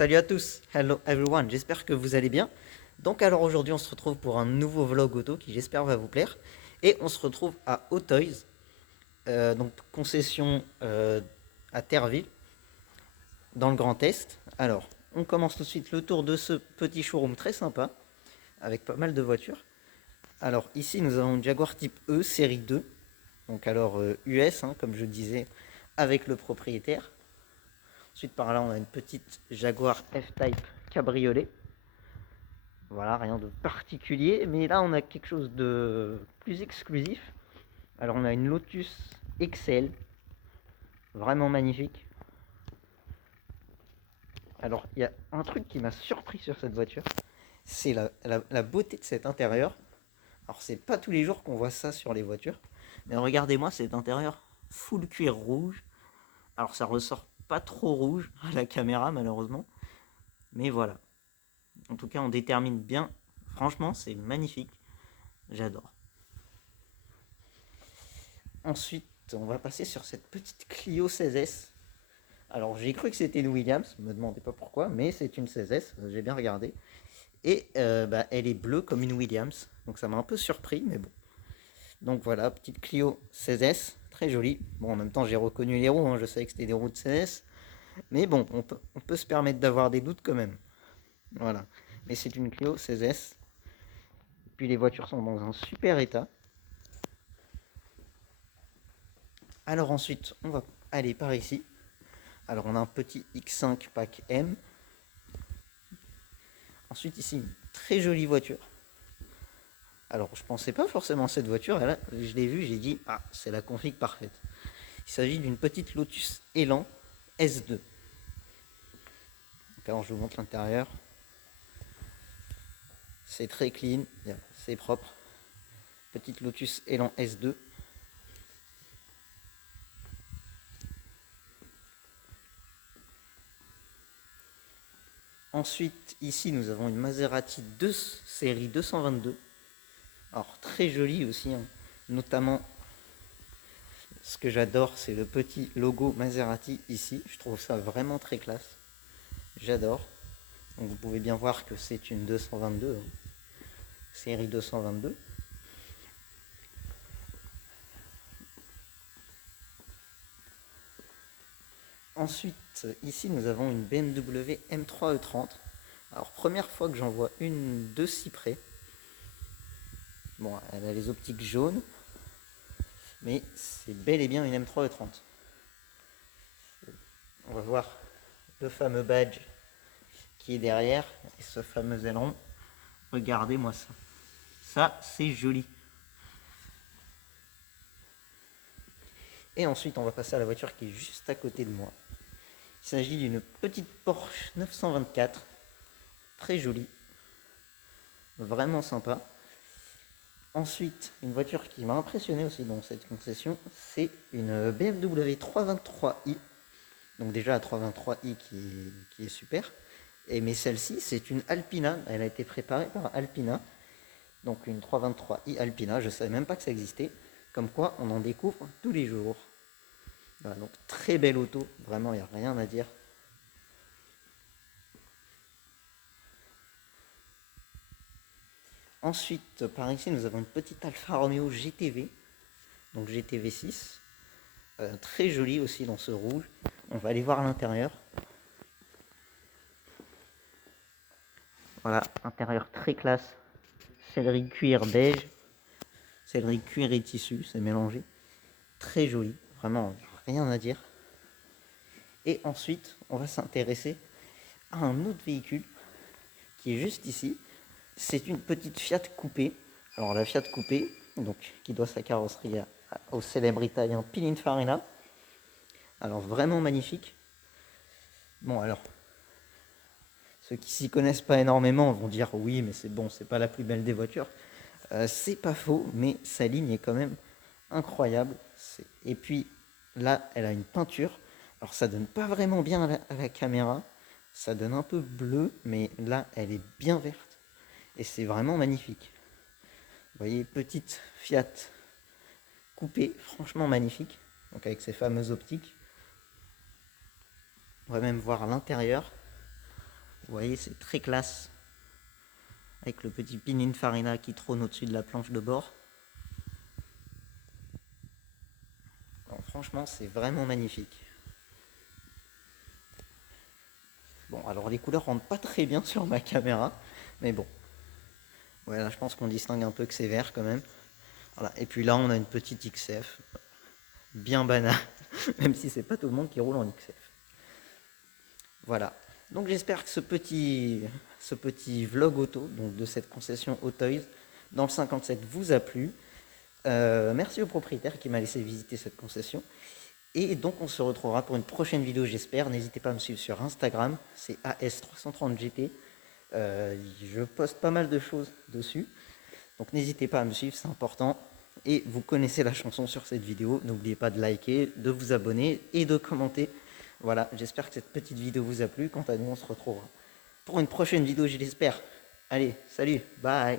Salut à tous, hello everyone, j'espère que vous allez bien. Donc alors aujourd'hui on se retrouve pour un nouveau vlog auto qui j'espère va vous plaire. Et on se retrouve à Hot Toys, donc concession à Terreville, dans le Grand Est. Alors on commence tout de suite le tour de ce petit showroom très sympa, avec pas mal de voitures. Alors ici nous avons une Jaguar Type E série 2, donc alors US, hein, comme je disais, avec le propriétaire. Ensuite par là on a une petite Jaguar F-Type cabriolet. Voilà, rien de particulier, mais là on a quelque chose de plus exclusif. Alors on a une Lotus XL, vraiment magnifique. Alors il y a un truc qui m'a surpris sur cette voiture, c'est la beauté de cet intérieur. Alors c'est pas tous les jours qu'on voit ça sur les voitures, mais regardez-moi cet intérieur full cuir rouge. Alors ça ressort pas trop rouge à la caméra malheureusement, mais voilà. En tout cas on détermine bien, franchement c'est magnifique, j'adore. Ensuite, on va passer sur cette petite Clio 16S. Alors, j'ai cru que c'était une Williams, ne me demandez pas pourquoi, mais c'est une 16S, j'ai bien regardé. Et elle est bleue comme une Williams, donc ça m'a un peu surpris, mais bon. Donc voilà, petite Clio 16S, très jolie. Bon, en même temps, j'ai reconnu les roues, hein, je savais que c'était des roues de 16S, mais bon, on peut se permettre d'avoir des doutes quand même. Voilà, mais c'est une Clio 16S. Puis les voitures sont dans un super état. Alors ensuite, on va aller par ici. Alors on a un petit X5 pack M. Ensuite ici, une très jolie voiture. Alors je pensais pas forcément à cette voiture, et là je l'ai vue, j'ai dit ah c'est la config parfaite. Il s'agit d'une petite Lotus Elan S2. Donc, alors je vous montre l'intérieur. C'est très clean, c'est propre. Petite Lotus Elan S2. Ensuite, ici, nous avons une Maserati 2 série 222. Alors, très jolie aussi, hein. Notamment, ce que j'adore, c'est le petit logo Maserati ici. Je trouve ça vraiment très classe. J'adore. Donc, vous pouvez bien voir que c'est une 222, hein. Série 222. Ensuite, ici, nous avons une BMW M3 E30. Alors, première fois que j'en vois une de si près. Bon, elle a les optiques jaunes, mais c'est bel et bien une M3 E30. On va voir le fameux badge qui est derrière et ce fameux aileron. Regardez-moi ça. Ça, c'est joli. Et ensuite, on va passer à la voiture qui est juste à côté de moi. Il s'agit d'une petite Porsche 924. Très jolie. Vraiment sympa. Ensuite, une voiture qui m'a impressionné aussi dans cette concession, c'est une BMW 323i. Donc déjà la 323i qui est super. Mais celle-ci, c'est une Alpina. Elle a été préparée par Alpina. Donc une 323i Alpina. Je ne savais même pas que ça existait. Comme quoi, on en découvre tous les jours. Voilà, donc très belle auto. Vraiment, il n'y a rien à dire. Ensuite, par ici, nous avons une petite Alfa Romeo GTV. Donc GTV 6. Très jolie aussi dans ce rouge. On va aller voir l'intérieur. Voilà, intérieur très classe. Sellerie cuir beige. Sellerie cuir et tissu, c'est mélangé. Très joli, vraiment rien à dire. Et ensuite, on va s'intéresser à un autre véhicule qui est juste ici. C'est une petite Fiat Coupé. Alors la Fiat Coupé, donc, qui doit sa carrosserie au célèbre italien Pininfarina. Alors vraiment magnifique. Bon alors, ceux qui s'y connaissent pas énormément vont dire oui mais c'est bon, c'est pas la plus belle des voitures. C'est pas faux, mais sa ligne est quand même incroyable. Et puis là, elle a une peinture. Alors ça donne pas vraiment bien à la caméra. Ça donne un peu bleu, mais là, elle est bien verte. Et c'est vraiment magnifique. Vous voyez, petite Fiat coupée, franchement magnifique. Donc avec ses fameuses optiques. On va même voir l'intérieur. Vous voyez, c'est très classe. Avec le petit Pininfarina qui trône au-dessus de la planche de bord. Bon, franchement, c'est vraiment magnifique. Bon, alors les couleurs rendent pas très bien sur ma caméra, mais bon. Voilà, je pense qu'on distingue un peu que c'est vert quand même. Voilà. Et puis là, on a une petite XF, bien banale, même si c'est pas tout le monde qui roule en XF. Voilà. Donc j'espère que ce petit vlog auto, donc de cette concession Hot Toys dans le 57 vous a plu. Merci au propriétaire qui m'a laissé visiter cette concession. Et donc on se retrouvera pour une prochaine vidéo, j'espère. N'hésitez pas à me suivre sur Instagram, c'est AS330GT. Je poste pas mal de choses dessus. Donc n'hésitez pas à me suivre, c'est important. Et vous connaissez la chanson sur cette vidéo. N'oubliez pas de liker, de vous abonner et de commenter. Voilà, j'espère que cette petite vidéo vous a plu. Quant à nous, on se retrouvera pour une prochaine vidéo, je l'espère. Allez, salut, bye.